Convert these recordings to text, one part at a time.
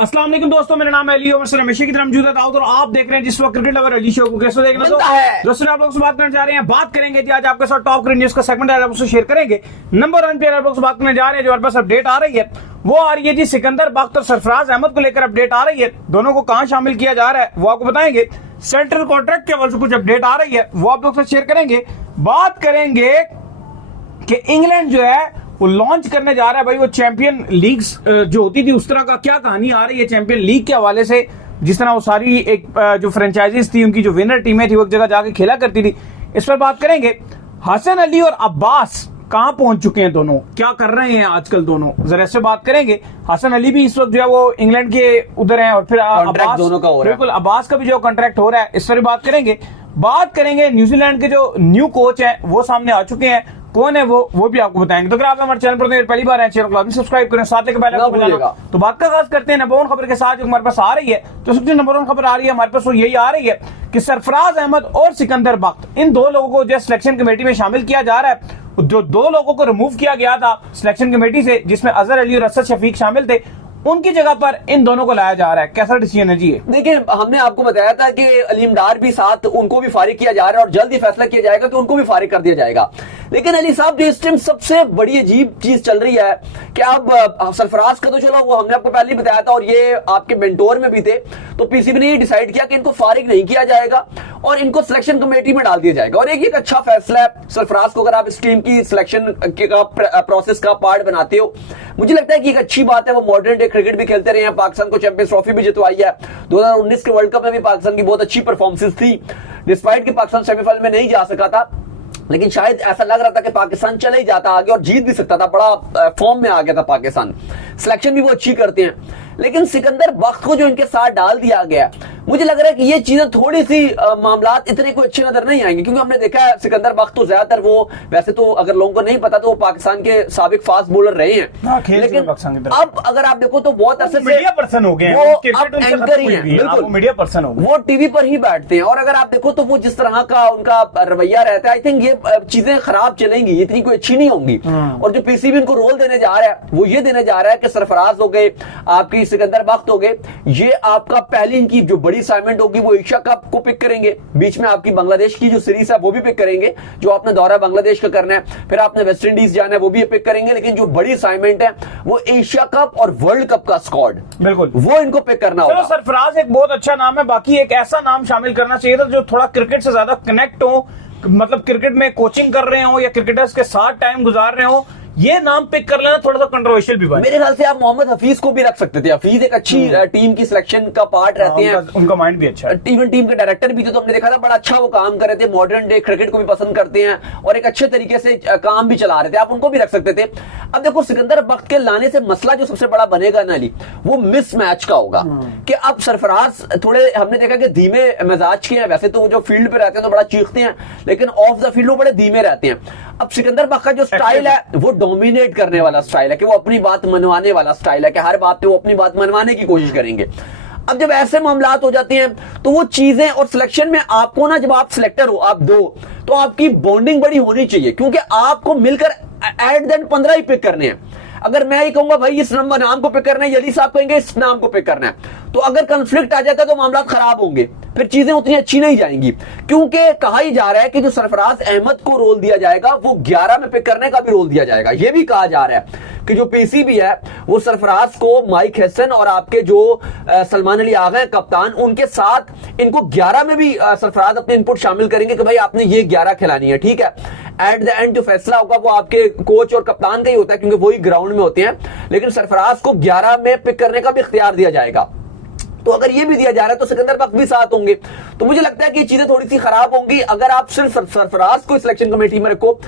अस्सलाम वालेकुम दोस्तों, मेरा नाम है अली और हमेशा की तरह मौजूद है दाऊद और आप देख रहे हैं जिस वक्त क्रिकेट लवर अली शो को। कैसे देखना दोस्तों, आप लोगों से बात करने जा रहे हैं, बात करेंगे जी आज आपके साथ टॉप क्रिकेट न्यूज का सेगमेंट है, आप उससे शेयर करेंगे। नंबर 1 पे आप लोगों से बात करने जा रहे हैं, जो हमारे पास अपडेट आ रही है वो आ रही है जी सिकंदर बख्त और सरफराज अहमद को लेकर अपडेट आ रही है। दोनों को कहां शामिल किया जा रहा है वो आपको बताएंगे। सेंट्रल कॉन्ट्रैक्ट के हवाले से कुछ अपडेट आ रही है वो आप लोग से शेयर करेंगे। बात करेंगे कि इंग्लैंड जो है वो लॉन्च करने जा रहा है भाई वो चैंपियन लीग्स जो होती थी उस तरह का क्या कहानी आ रही है चैंपियन लीग के हवाले से। जिस तरह वो सारी एक जो फ्रेंचाइजीज थी उनकी जो विनर टीमें थी वो एक जगह जाके खेला करती थी, इस पर बात करेंगे। हसन अली और अब्बास कहां पहुंच चुके हैं, दोनों क्या कर रहे हैं आजकल, दोनों जरा इससे बात करेंगे। हसन अली भी इस वक्त जो है वो इंग्लैंड के उधर है और फिर अब्बास दोनों का हो रहा है, बिल्कुल अब्बास का भी जो कॉन्ट्रैक्ट हो रहा है, इस पर भी बात करेंगे। बात करेंगे न्यूजीलैंड के जो न्यू कोच है वो सामने आ चुके हैं, कौन है वो भी आपको बताएंगे। तो अगर आप हमारे चैनल पर पहली बार हैं, चैनल को सब्सक्राइब करें, साथ लेकर बेल आइकन बजाना। तो बात का आगाज करते हैं नंबर 1 खबर के साथ जो हमारे पास आ रही है। तो सबसे नंबर 1 खबर आ रही है हमारे पास वो यही आ रही है कि सरफराज अहमद और सिकंदर बख्त इन दो लोगों को जो सिलेक्शन कमेटी में शामिल किया जा रहा है। जो दो लोगों को रिमूव किया गया था सिलेक्शन कमेटी से, जिसमें अजहर अली और असद शफीक शामिल थे, उनकी जगह पर इन दोनों को लाया जा रहा है। कैसा डिसीजन है जी? देखिए, हमने आपको बताया था कि अलीम डार भी साथ, उनको भी फारिग किया जा रहा है और जल्द ही फैसला किया जाएगा कि उनको भी फारिग कर दिया जाएगा। लेकिन अली साहब जो इस टाइम सबसे बड़ी अजीब चीज चल रही है कि अब सरफराज का तो चलो वो हमने आपको पहले ही बताया था और ये आपके मेंटोर में भी थे, तो पीसीबी ने ये डिसाइड किया कि इनको फारिग नहीं किया जाएगा और इनको सिलेक्शन कमेटी में डाल दिया जाएगा। और एक अच्छा फैसला है सरफराज को, अगर आप इस टीम की सिलेक्शन का प्रोसेस का पार्ट बनाते हो, मुझे लगता है कि एक अच्छी बात है। वो मॉडर्न डे क्रिकेट भी खेलते रहे हैं, पाकिस्तान को चैंपियंस ट्रॉफी भी जितवाई है। 2019 के वर्ल्ड कप में भी पाकिस्तान की बहुत अच्छी परफॉर्मेंस थी, डिस्पाइट कि पाकिस्तान सेमीफाइनल में नहीं जा सका था, लेकिन शायद ऐसा लग रहा था कि पाकिस्तान चले ही जाता आगे और जीत भी सकता था, बड़ा फॉर्म में आ गया था पाकिस्तान, सिलेक्शन भी वो अच्छी करते हैं। लेकिन सिकंदर बख्त को जो इनके साथ डाल दिया गया, मुझे लग रहा है कि ये चीजें थोड़ी सी मामलात इतने कोई अच्छे नजर नहीं आएंगे, क्योंकि हमने देखा है सिकंदर बख्त तो ज्यादातर वो, वैसे तो अगर लोगों को नहीं पता तो वो पाकिस्तान के साबिक फास्ट बॉलर रहे हैं, लेकिन अब अगर आप देखो तो बहुत अरसे से मीडिया पर्सन हो गए, वो अब एंकर ही हैं, बिल्कुल मीडिया पर्सन हो गए, वो टीवी पर ही बैठते हैं। और अगर आप देखो तो वो जिस तरह का उनका रवैया रहता है, आई थिंक ये चीजें खराब चलेंगी, इतनी कोई अच्छी नहीं होंगी। और जो पीसीबी इनको रोल देने जा रहा है वो ये देने जा रहा है कि सरफराज हो गए, आपकी सिकंदर बख्त हो गए, ये आपका पहली इनकी जो बड़ी असाइनमेंट होगी वो एशिया कप को पिक करेंगे, बीच में आपकी बांग्लादेश की जो सीरीज है वो भी पिक करेंगे, जो आपने दौरा बांग्लादेश का करना है, फिर आपने वेस्ट इंडीज जाना है वो भी पिक करेंगे। लेकिन जो बड़ी असाइनमेंट है वो एशिया कप और वर्ल्ड कप का स्क्वाड, बिल्कुल वो इनको पिक करना होगा। सरफराज एक बहुत अच्छा नाम है, बाकी एक ऐसा नाम शामिल करना चाहिए था जो थोड़ा क्रिकेट से ज्यादा कनेक्ट हो, मतलब क्रिकेट में कोचिंग कर रहे हो या क्रिकेटर्स के साथ टाइम गुजार रहे हो। ये नाम पिक कर लेना थोड़ा सा कंट्रोवर्शियल भी बना। मेरे ख्याल से आप मोहम्मद हफीज को भी रख सकते थे। हफीज एक अच्छी टीम की सिलेक्शन का पार्ट रहते हैं, उनका माइंड भी अच्छा है, इवन टीम के डायरेक्टर भी थे, तो हमने देखा था बड़ा अच्छा वो काम कर रहे थे, मॉडर्न डे क्रिकेट को भी पसंद करते हैं और एक अच्छे तरीके से काम भी चला रहे थे, आप उनको भी रख सकते थे। अब देखो सिकंदर बख्त के लाने से मसला जो सबसे बड़ा बनेगा ना अली, वो मिस मैच का होगा कि अब सरफराज थोड़े हमने देखा कि धीमे मिजाज के हैं, वैसे तो वो जो फील्ड पे रहते हैं तो बड़ा चीखते हैं, लेकिन ऑफ द फील्ड वो बड़े धीमे रहते हैं। अब सिकंदर बख्त का जो स्टाइल है वो डोमिनेट करने वाला स्टाइल है, कि वो अपनी बात मनवाने वाला स्टाइल है, कि हर बात पे वो अपनी बात मनवाने की कोशिश करेंगे। अब जब ऐसे मामलात हो जाते हैं तो वो चीजें, और सिलेक्शन में आपको ना, जब आप सिलेक्टर हो, आप दो, तो आपकी बॉन्डिंग बड़ी होनी चाहिए, क्योंकि आपको मिलकर एट द एंड 15 ही पिक करने हैं। अगर मैं ही कहूंगा भाई इस नंबर नाम को पिक करना है, अली साहब कहेंगे इस नाम को पिक करना है, तो अगर कंफ्लिक्ट आ जाता है तो मामला खराब होंगे, फिर चीजें उतनी अच्छी नहीं जाएंगी। क्योंकि कहा ही जा रहा है कि जो सरफराज अहमद को रोल दिया जाएगा वो 11 में पिक करने का भी रोल दिया जाएगा। यह भी कहा जा रहा है कि जो पीसीबी है वो सरफराज को माइक हसन और आपके जो सलमान अली आगा कप्तान, उनके साथ इनको 11 में भी सरफराज अपने इनपुट शामिल करेंगे कि भाई आपने ये 11 खिलानी है, ठीक है। एट द एंड जो फैसला होगा वो आपके कोच और कप्तान का ही होता है, क्योंकि वही ग्राउंड में होते हैं, लेकिन सरफराज को 11 में पिक करने का भी इख्तियार दिया जाएगा। तो अगर ये भी दिया जा रहा है तो सिकंदर बख्त भी साथ होंगे, तो मुझे लगता है कि ये चीजें थोड़ी सी खराब होंगी। अगर आप सिर्फ सरफराज को सिलेक्शन कमेटी में रखो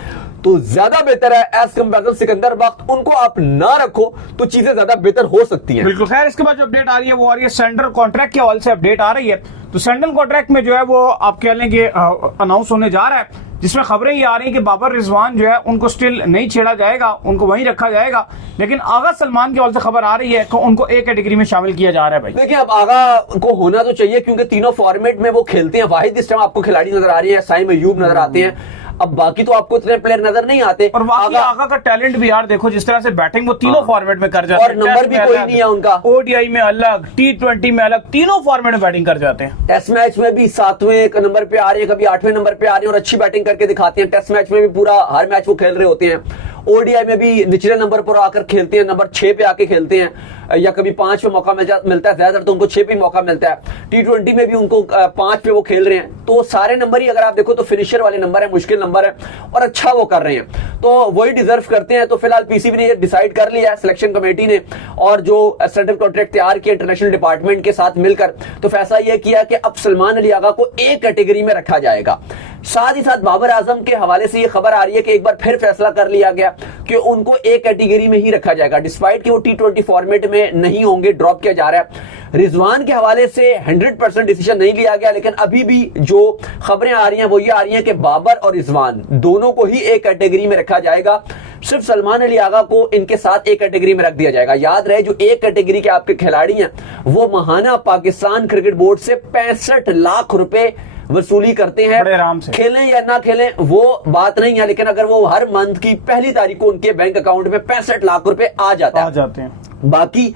तो ज्यादा बेहतर है, एज कंपेयर सिकंदर बख्त उनको आप ना रखो तो चीजें ज्यादा बेहतर हो सकती हैं। बिल्कुल। खैर, इसके बाद जो अपडेट आ रही है वो आ रही है सेंट्रल कॉन्ट्रैक्ट के हवाले से अपडेट आ रही है। तो सेंट्रल कॉन्ट्रैक्ट में जो है वो आप कह लें कि अनाउंस होने जा रहा है, जिसमें खबरें ये आ रही है कि बाबर रिजवान जो है उनको स्टिल नहीं छेड़ा जाएगा, उनको वहीं रखा जाएगा, लेकिन आगा सलमान के हवाले से खबर आ रही है कि उनको एक कैटेगरी में शामिल किया जा रहा है। भाई देखिए, अब आगा को होना तो चाहिए, क्योंकि तीनों फॉर्मेट में वो खेलते हैं। वाहिद इस टाइम आपको खिलाड़ी नजर आ रही है, साइम अयूब नजर आते हैं, अब बाकी तो आपको इतने प्लेयर नजर नहीं आते। और वाकई आगा का टैलेंट भी यार देखो, जिस तरह से बैटिंग वो तीनों फॉर्मेट में कर जाते हैं, और नंबर भी कोई नहीं है उनका, ओडीआई में अलग, T20 में अलग, तीनों फॉर्मेट में बैटिंग कर जाते हैं। टेस्ट मैच में भी 7वें नंबर पे आ रहे हैं, कभी 8वें नंबर पे आ रहे हैं और अच्छी बैटिंग करके दिखाते हैं। टेस्ट मैच में भी पूरा हर मैच वो खेल रहे होते हैं। ओडीआई में भी निचले नंबर पर आकर खेलते हैं, नंबर 6 पे आके खेलते हैं, या कभी 5 पे मौका मिलता है, ज्यादातर तो उनको 6 पे मौका मिलता है। T20 में भी उनको 5 पे वो खेल रहे हैं। तो सारे नंबर ही अगर आप देखो तो फिनिशर वाले नंबर है, मुश्किल नंबर है और अच्छा वो कर रहे हैं, तो वही डिजर्व करते हैं। तो फिलहाल पीसीबी ने ये डिसाइड कर लिया है, सिलेक्शन कमेटी ने, और जो सर्टिफिकेट कॉन्ट्रैक्ट तैयार किया इंटरनेशनल डिपार्टमेंट के साथ मिलकर, तो फैसला यह किया कि अब सलमान अली आगा को ए कैटेगरी में रखा जाएगा। साथ ही साथ बाबर आजम के हवाले से ये खबर आ रही है कि एक बार फिर फैसला कर लिया गया कि उनको ए कैटेगरी में ही रखा जाएगा, डिस्पाइट कि वो T20 फॉर्मेट में नहीं होंगे, ड्रॉप किया जा रहा है। रिजवान के हवाले से 100% डिसीजन नहीं लिया गया, लेकिन अभी भी जो खबरें आ रही हैं वो ये आ रही हैं कि बाबर और रिजवान दोनों को ही ए कैटेगरी में रखा जाएगा, सिर्फ सलमान अली आगा को इनके साथ एक कैटेगरी में रख दिया जाएगा। याद रहे, जो एक कैटेगरी के आपके खिलाड़ी हैं वो महाना पाकिस्तान क्रिकेट बोर्ड से 65 लाख रुपए वसूली करते हैं। आराम से खेलें या ना खेलें वो बात नहीं है, लेकिन अगर वो हर मंथ की पहली तारीख को उनके बैंक अकाउंट में 65 लाख रुपए आ जाते हैं। बाकी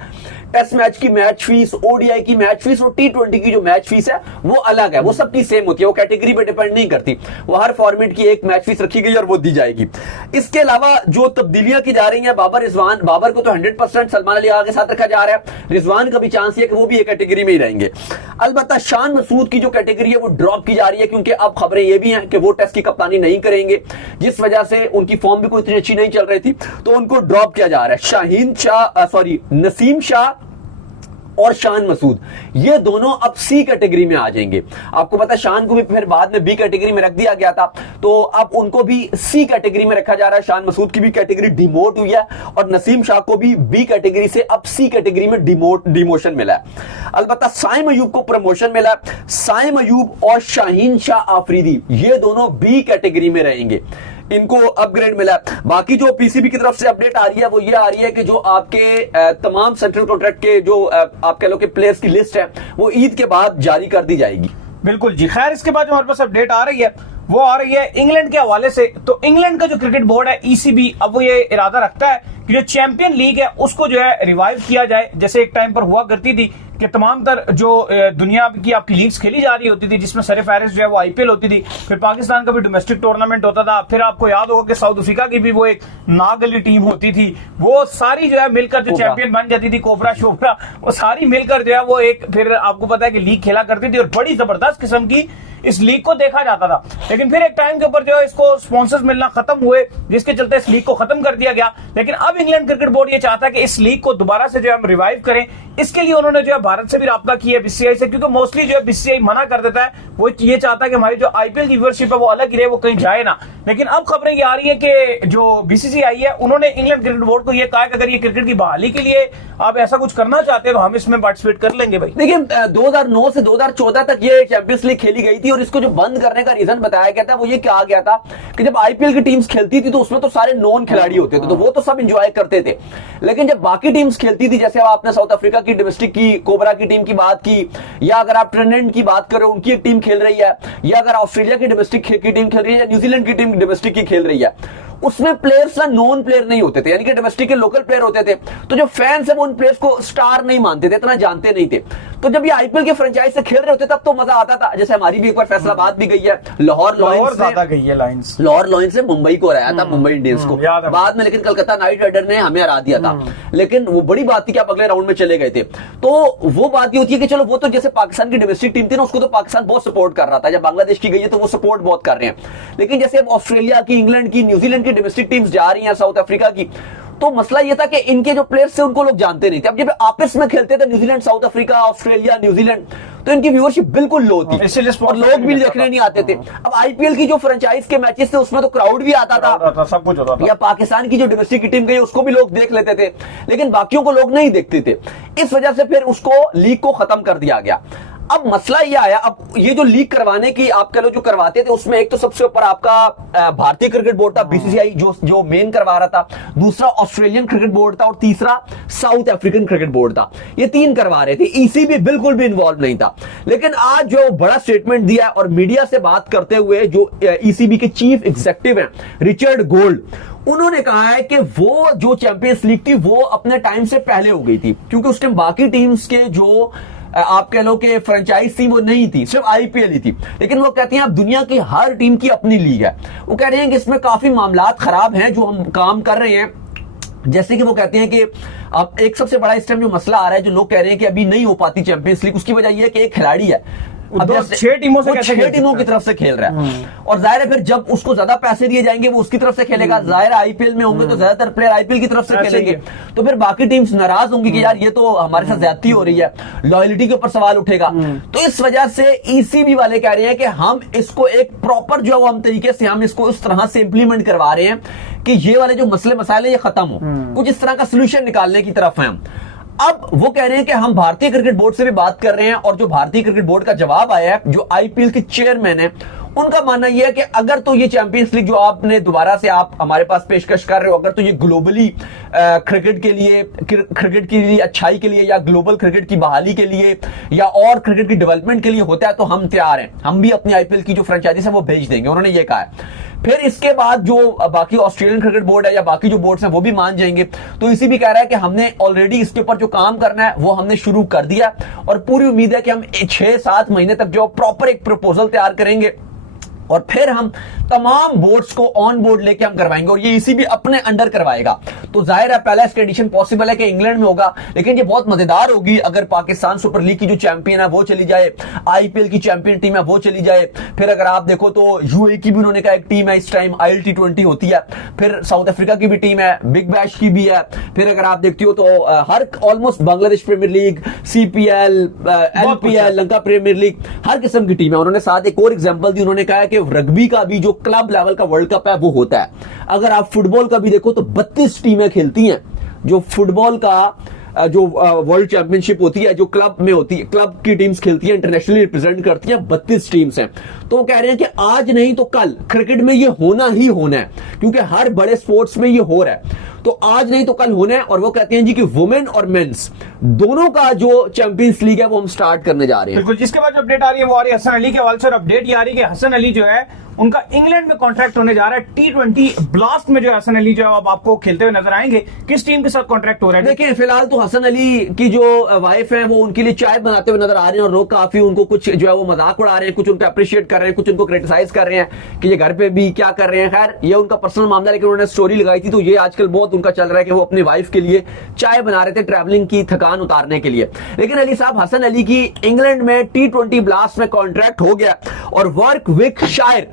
टेस्ट मैच की मैच फीस, ओडीआई की मैच फीस और T20 की जो मैच फीस है वो अलग है, वो सबकी सेम होती है, वो कैटेगरी पे डिपेंड नहीं करती, वो हर फॉर्मेट की एक मैच फीस रखी गई और वो दी जाएगी। इसके अलावा जो तब्दीलियां की जा रही हैं, बाबर को तो 100% सलमान अली आगा के साथ रखा जा रहा है, रिजवान का भी चांस है कि वो भी एक कैटेगरी में ही रहेंगे। अलबत्ता शान मसूद की जो कैटेगरी है वो ड्रॉप की जा रही है, क्योंकि अब खबरें ये भी हैं कि वो टेस्ट की कप्तानी नहीं करेंगे, जिस वजह से उनकी फॉर्म भी कोई इतनी अच्छी नहीं चल रही थी, तो उनको ड्रॉप किया जा रहा है। नसीम शाह और शान मसूद, ये दोनों अब सी कैटेगरी में आ जाएंगे। आपको पता है शान को भी फिर बाद में बी कैटेगरी में रख दिया गया था, तो अब उनको भी सी कैटेगरी में रखा जा रहा है। शान मसूद की भी कैटेगरी डिमोट हुई है और नसीम शाह को भी बी कैटेगरी से अब सी कैटेगरी में डिमोशन मिला है। अलबत्ता साइम अयूब को प्रमोशन मिला है। साइम अयूब और शाहीन शाह आफरीदी ये दोनों बी कैटेगरी में रहेंगे, इनको अपग्रेड मिला। बाकी जो पीसीबी की तरफ से अपडेट आ रही है वो ये आ रही है कि जो आपके तमाम सेंट्रल कॉन्ट्रैक्ट के जो आप कह लो कि प्लेयर्स की लिस्ट है वो ईद के बाद जारी कर दी जाएगी। बिल्कुल जी। खैर, इसके बाद जो हमारे पास अपडेट आ रही है वो आ रही है इंग्लैंड के हवाले से। तो इंग्लैंड का जो क्रिकेट बोर्ड है ECB, अब वो ये इरादा रखता है कि जो चैंपियन लीग है उसको जो है रिवाइव किया जाए, जैसे एक टाइम पर हुआ करती थी कि तमाम तर जो दुनिया की आपकी लीग्स खेली जा रही होती थी, जिसमें सरफहरिस्त जो है वो IPL होती थी, फिर पाकिस्तान का भी डोमेस्टिक टूर्नामेंट होता था, फिर आपको याद होगा कि साउथ अफ्रीका की भी वो एक नागली टीम होती थी, वो सारी जो है मिलकर जो चैंपियन बन जाती थी, कोबरा शोबरा, वो सारी मिलकर जो है वो एक फिर आपको पता है कि लीग खेला करती थी और बड़ी जबरदस्त किस्म की इस लीग को देखा जाता था। लेकिन फिर एक टाइम के ऊपर जो है इसको स्पॉन्सर्स मिलना खत्म हुए, जिसके चलते इस लीग को खत्म कर दिया गया। लेकिन अब इंग्लैंड क्रिकेट बोर्ड ये चाहता है कि इस लीग को दोबारा से जो है हम रिवाइव करें। इसके लिए उन्होंने जो है भारत से भी राब्ता किया है, BCCI से, क्योंकि मोस्टली जो है BCCI मना कर देता है, वो ये चाहता है कि हमारी जो IPL की व्यूअरशिप है वो अलग ही रहे, वो कहीं जाए ना। लेकिन अब खबरें ये आ रही है कि जो BCCI है उन्होंने इंग्लैंड क्रिकेट बोर्ड को ये कहा है कि अगर ये क्रिकेट की बहाली के लिए आप ऐसा कुछ करना चाहते हैं तो हम इसमें पार्टिसिपेट कर लेंगे भाई। देखिए 2009 से 2014 तक ये चैंपियंस लीग खेली गई थी और इसको जो बंद करने का रीजन बताया गया था वो ये कहा गया था कि जब IPL की टीम्स खेलती थी तो उसमें तो सारे नॉन खिलाड़ी होते थे, तो वो तो सब एंजॉय करते थे। लेकिन जब बाकी टीम्स खेलती थी, जैसे आपने साउथ अफ्रीका की डोमेस्टिक की कोबरा की टीम की बात की, या अगर आप ट्रिनिडाद की बात करें उनकी एक टीम खेल रही है, या अगर ऑस्ट्रेलिया की डोमेस्टिक की टीम खेल रही है, या न्यूजीलैंड की टीम डोमेस्टिक की खेल रही है, उसमें प्लेयर्स ना नॉन प्लेयर नहीं होते थे, यानी कि डोमेस्टिक के लोकल प्लेयर होते थे। तो जो फैंस है वो उन प्लेयर्स को स्टार नहीं मानते थे, इतना जानते नहीं थे। तो जब ये IPL के फ्रेंचाइज से खेल रहे होते तब तो मजा आता था। जैसे हमारी भी एक बार फैसलाबाद भी गई है, लाहौर लॉयंस से मुंबई को हराया था, मुंबई इंडियंस को बाद में, लेकिन कलकत्ता नाइट राइडर ने हमें हरा दिया था। लेकिन वो बड़ी बात थी कि आप अगले राउंड में चले गए थे। तो वो बात ये होती है कि चलो वो तो जैसे पाकिस्तान की डोमेस्टिक टीम थी ना, उसको तो पाकिस्तान बहुत सपोर्ट कर रहा था, जब बांग्लादेश की गई है तो वो सपोर्ट बहुत कर रहे हैं। लेकिन जैसे अब ऑस्ट्रेलिया की, इंग्लैंड की, न्यूजीलैंड की डोमेस्टिक टीम्स जा रही हैं, साउथ अफ्रीका की, तो मसला यह था कि इनके जो प्लेयर्स थे उनको लोग जानते नहीं थे। अब जब आपस में खेलते थे New Zealand, south Africa, Australia, New Zealand, तो इनकी व्यूअरशिप बिल्कुल लो थी और लोग भी देखने नहीं आते थे। अब IPL की जो फ्रेंचाइज के मैचेस थे उसमें तो क्राउड भी आता था, सब कुछ होता था। या पाकिस्तान की जो डोमेस्टिक की टीम गई उसको भी लोग देख लेते थे, लेकिन बाकियों को लोग नहीं देखते थे। इस वजह से फिर उसको लीग को खत्म कर दिया गया। अब मसला ये आया, अब ये जो लीग करवाने की आप कह लो जो करवाते थे, उसमें एक तो सबसे ऊपर आपका भारतीय क्रिकेट बोर्ड था, बीसीसीआई जो मेन करवा रहा था, दूसरा ऑस्ट्रेलियन क्रिकेट बोर्ड था और तीसरा साउथ अफ्रीकन क्रिकेट बोर्ड था। ये तीन करवा रहे थे, ईसीबी बिल्कुल भी इन्वॉल्व नहीं था। लेकिन आज जो बड़ा स्टेटमेंट दिया और मीडिया से बात करते हुए जो ईसीबी के चीफ एग्जीक्यूटिव हैं रिचर्ड गोल्ड, उन्होंने कहा है कि वो जो चैंपियंस लीग थी वो अपने टाइम से पहले हो गई थी, क्योंकि उस टाइम बाकी टीम्स के जो आप कह लो कि फ्रेंचाइज थी वो नहीं थी, सिर्फ आईपीएल ही थी। लेकिन वो कहते हैं अब दुनिया की हर टीम की अपनी लीग है। वो कह रहे हैं कि इसमें काफी मामलात खराब हैं जो हम काम कर रहे हैं। जैसे कि वो कहते हैं कि अब एक सबसे बड़ा इस टाइम जो मसला आ रहा है, जो लोग कह रहे हैं कि अभी नहीं हो पाती चैंपियंस लीग, उसकी वजह यह है कि एक खिलाड़ी है अब 6 टीमों से छह टीमों की तरफ से खेल रहा है, और जाहिर है फिर जब उसको ज्यादा पैसे दिए जाएंगे वो उसकी तरफ से खेलेगा। जाहिर है आईपीएल में होंगे तो ज्यादातर प्लेयर आईपीएल की तरफ से खेलेंगे, तो फिर बाकी टीम्स नाराज होंगी कि यार ये तो हमारे साथ ज्यादती हो रही है, लॉयल्टी के ऊपर सवाल उठेगा। तो इस वजह से ईसीबी वाले कह रहे हैं कि हम इसको एक प्रॉपर जो है वो हम तरीके से हम इसको उस तरह से इंप्लीमेंट करवा रहे हैं कि ये वाले जो मसले मसाले ये खत्म हो, कुछ इस तरह का सोल्यूशन निकालने की तरफ है हम। अब वो कह रहे हैं कि हम भारतीय क्रिकेट बोर्ड से भी बात कर रहे हैं, और जो भारतीय क्रिकेट बोर्ड का जवाब आया है, जो आईपीएल के चेयरमैन है, उनका मानना यह है कि अगर तो ये चैंपियंस लीग जो आपने दोबारा से आप हमारे पास पेशकश कर रहे हो, अगर तो ये ग्लोबली क्रिकेट के लिए अच्छाई के लिए या ग्लोबल क्रिकेट की बहाली के लिए या और क्रिकेट की डेवलपमेंट के लिए होता है तो हम तैयार हैं, हम भी अपनी आईपीएल की जो फ्रेंचाइजीज है वो भेज देंगे, उन्होंने ये कहा है। फिर इसके बाद जो बाकी ऑस्ट्रेलियन क्रिकेट बोर्ड है या बाकी जो बोर्ड्स हैं वो भी मान जाएंगे। तो इसी भी कह रहा है कि हमने ऑलरेडी इसके ऊपर जो काम करना है वो हमने शुरू कर दिया, और पूरी उम्मीद है कि हम 6-7 महीने तक जो प्रॉपर एक प्रपोजल तैयार करेंगे और फिर हम तमाम बोर्ड्स को ऑन बोर्ड लेके हम करवाएंगे, और ये ईसीबी अपने अंडर करवाएगा। तो जाहिर है पहला इसका एडिशन पॉसिबल है कि इंग्लैंड में होगा, लेकिन ये बहुत मजेदार होगी अगर पाकिस्तान सुपर लीग की जो चैंपियन है वो चली जाए, आईपीएल की चैंपियन टीम है वो चली जाए, फिर अगर आप देखो तो यूएई की भी उन्होंने कहा एक टीम है इस टाइम, ILT20 होती है, फिर साउथ अफ्रीका की भी टीम है, बिग बैश की भी है, फिर अगर आप देखती हो तो हर almost Bangladesh premier league, CPL, LPL, Lanka premier league, हर किस्म की टीम है। उन्होंने साथ एक और एग्जांपल दी, उन्होंने कहा कि रग्बी का भी जो क्लब लेवल का वर्ल्ड कप है वो होता है। अगर आप फुटबॉल का भी देखो तो 32 टीमें खेलती हैं, जो फुटबॉल का जो वर्ल्ड चैंपियनशिप होती है जो क्लब में होती है, क्लब की टीम्स खेलती है, इंटरनेशनली रिप्रेजेंट करती है, 32 टीम्स हैं। तो वो कह रहे हैं कि आज नहीं तो कल क्रिकेट में ये होना ही होना है, क्योंकि हर बड़े स्पोर्ट्स में ये हो रहा है, तो आज नहीं तो कल होना है। और वो कहते हैं जी कि वुमेन और मेंस दोनों का जो चैंपियंस लीग है वो हम स्टार्ट करने जा रहे हैं। बिल्कुल, जिसके बाद जो अपडेट आ रही है वो आ रही है हसन अली के हवाले से, और अपडेट ये आ रही है कि हसन अली जो है उनका इंग्लैंड में कॉन्ट्रैक्ट होने जा रहा है। T20 ब्लास्ट में जो है हसन अली जो है अब आपको खेलते हुए नजर आएंगे। किस टीम के साथ कॉन्ट्रैक्ट हो रहा है? देखिए फिलहाल तो हसन अली की जो वाइफ है वो उनके लिए चाय बनाते हुए नजर आ रहे हैं, और लोग काफी उनको कुछ जो है वो मजाक उड़ा रहे हैं, कुछ उनको अप्रिशिएट कर रहे हैं, कुछ उनको क्रिटिसाइज कर रहे हैं कि ये घर पे भी क्या कर रहे हैं। खैर ये उनका पर्सनल मामला, लेकिन उन्होंने स्टोरी लगाई थी तो ये आजकल बहुत उनका चल रहा है कि वो अपनी वाइफ के लिए चाय बना रहे थे ट्रैवलिंग की थकान उतारने के लिए। लेकिन अली साहब, हसन अली की इंग्लैंड में T20 ब्लास्ट में कॉन्ट्रैक्ट हो गया, और वर्कविकशायर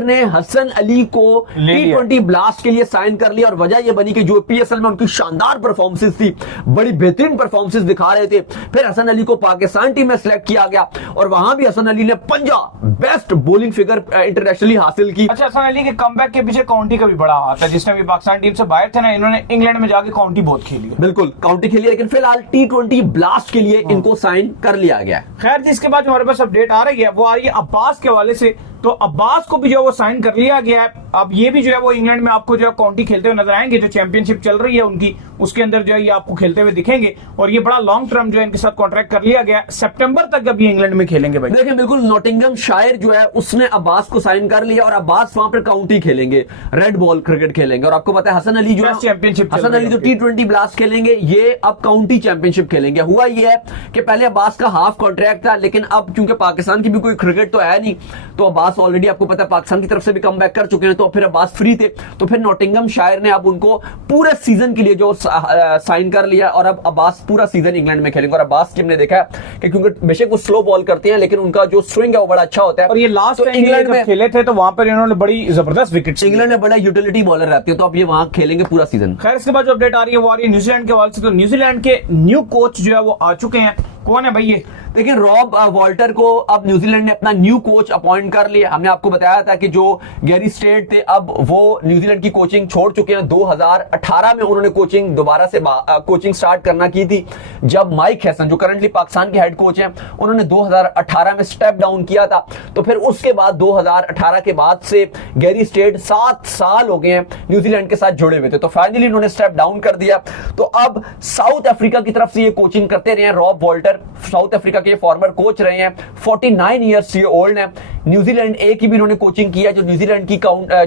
ने हसन अली को T20 ब्लास्ट के लिए साइन कर लिया। और वजह यह बनी कि जो PSL में उनकी शानदार परफॉर्मेंसेस थी, बड़ी बेहतरीन परफॉर्मेंसेस दिखा रहे थे, फिर हसन अली को पाकिस्तान टीम में सिलेक्ट किया गया, और वहां भी हसन अली ने 50 बेस्ट बॉलिंग फिगर इंटरनेशनली हासिल की। अच्छा, हसन अली के कमबैक के पीछे काउंटी का भी बड़ा हाथ है, जिस टाइम पाकिस्तान टीम से बाहर थे ना, इन्होंने इंग्लैंड में जाके काउंटी बहुत खेली है। बिल्कुल काउंटी खेली, लेकिन फिलहाल T20 ब्लास्ट के लिए इनको साइन कर लिया गया। खैर जिसके बाद जो हमारे पास अपडेट आ रही है वो आ रही है अब्बास के हवाले से। तो अब्बास को भी जो वो साइन कर लिया गया है। अब ये भी जो है वो इंग्लैंड में आपको जो है काउंटी खेलते हुए नजर आएंगे, जो चैंपियनशिप चल रही है उनकी, उसके अंदर जो है ये आपको खेलते हुए दिखेंगे। और ये बड़ा लॉन्ग टर्म जो है इनके साथ कॉन्ट्रैक्ट कर लिया गया, सितंबर तक अब ये इंग्लैंड में खेलेंगे। भाई देखिए बिल्कुल, नॉटिंघमशायर जो है उसने अब्बास को साइन कर लिया, और अब्बास वहां पर काउंटी खेलेंगे, रेड बॉल क्रिकेट खेलेंगे। और आपको पता है हसन अली जो है चैंपियनशिप, हसन अली जो T20 ब्लास्ट खेलेंगे ये अब काउंटी चैंपियनशिप खेलेंगे। हुआ ये है कि पहले अब्बास का हाफ कॉन्ट्रैक्ट था, लेकिन अब चूंकि पाकिस्तान की भी कोई क्रिकेट तो है नहीं, तो अब्बास ऑलरेडी आपको पता है पाकिस्तान की तरफ से भी कम बैक कर चुके हैं, तो फिर अब्बास फ्री थे, तो फिर नॉटिंघमशायर ने अब उनको पूरे सीजन के लिए जो साइन कर लिया, और अब अब्बास पूरा सीजन इंग्लैंड में खेलेंगे। और अब्बास की हमने देखा है कि क्योंकि बेशक वो स्लो बॉल करते हैं, लेकिन उनका जो स्विंग है वो बड़ा अच्छा होता है। और ये लास्ट तो इंग्लैंड में खेले थे तो वहां पर इन्होंने बड़ी जबरदस्त विकेट, इंग्लैंड में बड़ा यूटिलिटी बॉलर रहते हैं, तो अब ये वहां खेलेंगे पूरा सीजन। खैर इसके बाद जो अपडेट आ रही है वो आ रही है न्यूजीलैंड के हवाले से। तो न्यूजीलैंड के न्यू कोच जो है वो आ चुके हैं। कौन है भाई ये? देखिए रॉब वॉल्टर को अब न्यूजीलैंड ने अपना न्यू कोच अपॉइंट कर लिया। हमने आपको बताया था कि जो गैरी स्टेट थे अब वो न्यूजीलैंड की कोचिंग छोड़ चुके हैं। 2018 में उन्होंने कोचिंग दोबारा से कोचिंग स्टार्ट करना की थी, जब माइक हैसन जो करंटली पाकिस्तान के हेड कोच हैं उन्होंने 2018 में स्टेप डाउन किया था। तो फिर उसके बाद 2018 के बाद से गैरी स्टेट 7 साल हो गए हैं न्यूजीलैंड के साथ जुड़े हुए थे, तो फाइनली उन्होंने स्टेप डाउन कर दिया। तो अब साउथ अफ्रीका की तरफ से ये कोचिंग करते रहे हैं रॉब वॉल्टर, साउथ अफ्रीका के फॉर्मर कोच रहे हैं, 49 ईयर्स ये ओल्ड है। न्यूजीलैंड ए की भी इन्होंने कोचिंग किया, जो न्यूजीलैंड की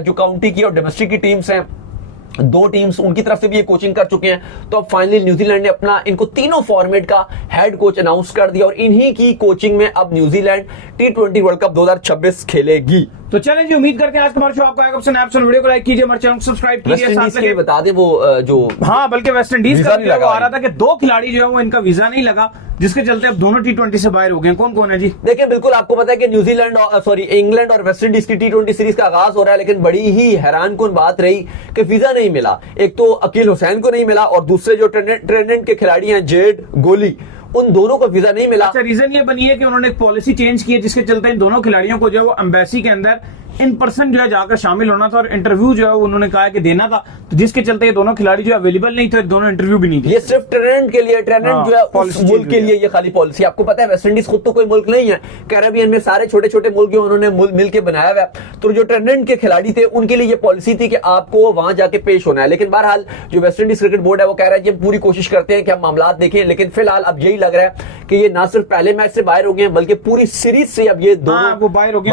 जो काउंटी की और डोमेस्टिक की टीम्स हैं, 2 टीम्स उनकी तरफ से भी ये कोचिंग कर चुके हैं। तो अब फाइनली न्यूजीलैंड ने अपना इनको तीनों फॉर्मेट का हेड कोच अनाउंस कर दिया और इन्हीं की कोचिंग में अब न्यूजीलैंड T20 वर्ल्ड कप 2026 खेलेगी। तो चलें जी, उम्मीद करते हैं आज का हमारा शो आपको आएगा। वीडियो को लाइक कीजिए, हमारे चैनल को सब्सक्राइब कीजिए। साथ में बता दें वो जो हाँ, बल्कि वेस्ट इंडीज का वो आ रहा था कि 2 खिलाड़ी जो है वो इनका वीजा नहीं लगा, जिसके चलते अब दोनों T20 से बाहर हो गए। कौन कौन है जी? देखिए बिल्कुल आपको पता है कि न्यूजीलैंड इंग्लैंड और वेस्ट इंडीज की T20 सीरीज का आगाज हो रहा है, लेकिन बड़ी ही हैरानकुन बात रही कि वीजा नहीं मिला। एक तो अकील हुसैन को नहीं मिला और दूसरे जो ट्रेंडेंट के खिलाड़ी हैं जेड गोली, उन दोनों को वीजा नहीं मिला। अच्छा, रीजन ये बनी है कि उन्होंने एक पॉलिसी चेंज की है, जिसके चलते इन दोनों खिलाड़ियों को जो है वो एम्बेसी के अंदर इन पर्सन जो है जाकर शामिल होना था और इंटरव्यू जो है वो उन्होंने कहा कि देना था, तो जिसके चलते ये दोनों खिलाड़ी जो अवेलेबल नहीं थे, दोनों इंटरव्यू भी नहीं थे। ये सिर्फ ट्रेंड के लिए, ट्रेंड जो है उस मुल्क के लिए ये खाली पॉलिसी। आपको पता है वेस्ट इंडीज खुद तो कोई मुल्क नहीं है, कैरेबियन में सारे छोटे छोटे मुल्क जो उन्होंने मिलकर बनाया हुआ है। तो जो ट्रेंडेंट के खिलाड़ी थे उनके लिए ये पॉलिसी थी कि आपको वहां जाके पेश होना है। लेकिन बहरहाल जो वेस्ट इंडीज क्रिकेट बोर्ड है वो कह रहा है कि हम पूरी कोशिश करते हैं कि हम मामला देखें, लेकिन फिलहाल अब यही लग रहा है कि ये ना सिर्फ पहले मैच से बाहर हो गए हैं बल्कि पूरी सीरीज से अब ये दोनों वो बाहर हो गए।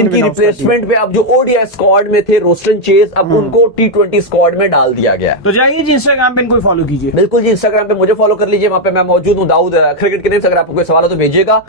इनकी रिप्लेसमेंट पे अब जो ओडीआई स्क्वाड में थे रोस्टन चेज, अब उनको T20 स्क्वाड में डाल दिया गया। तो जाइए जी इंस्टाग्राम पे इनको फॉलो कीजिए। बिल्कुल जी, इंस्टाग्राम पे मुझे फॉलो कर लीजिए, वहां पे मैं मौजूद हूं, दाऊद क्रिकेट के नेम से। अगर आपको कोई सवाल हो तो भेजिएगा।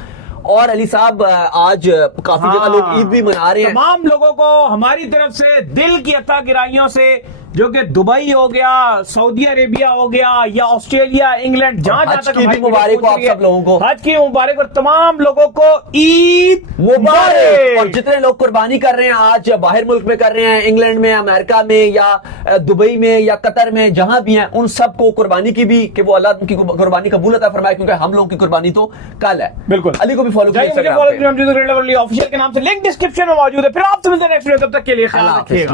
और अली साहब आज काफी जगह लोग ईद भी मना रहे हैं। तमाम लोगों को हमारी तरफ से दिल की अता गिराइयों से, जो कि दुबई हो गया, सऊदी अरेबिया हो गया या ऑस्ट्रेलिया, इंग्लैंड, जहां जहां तक हज की मुबारक हो आप सब लोगों को, हज की मुबारक और तमाम लोगों को ईद मुबारक। और जितने लोग कुर्बानी कर रहे हैं आज बाहर मुल्क में कर रहे हैं, इंग्लैंड में, अमेरिका में या दुबई में या कतर में, जहां भी हैं, उन सबको कुर्बानी की भी कि वो अल्लाह उनकी कुर्बानी कबूल अता फरमाए, क्योंकि हम लोगों की कुर्बानी तो कल है। बिल्कुल। अली को भी फॉलो कीजिए ऑफिशियल के नाम से, लिंक डिस्क्रिप्शन में मौजूद है। फिर आपसे मिलते हैं नेक्स्ट वीडियो, तब तक के लिए ख्याल रखिएगा।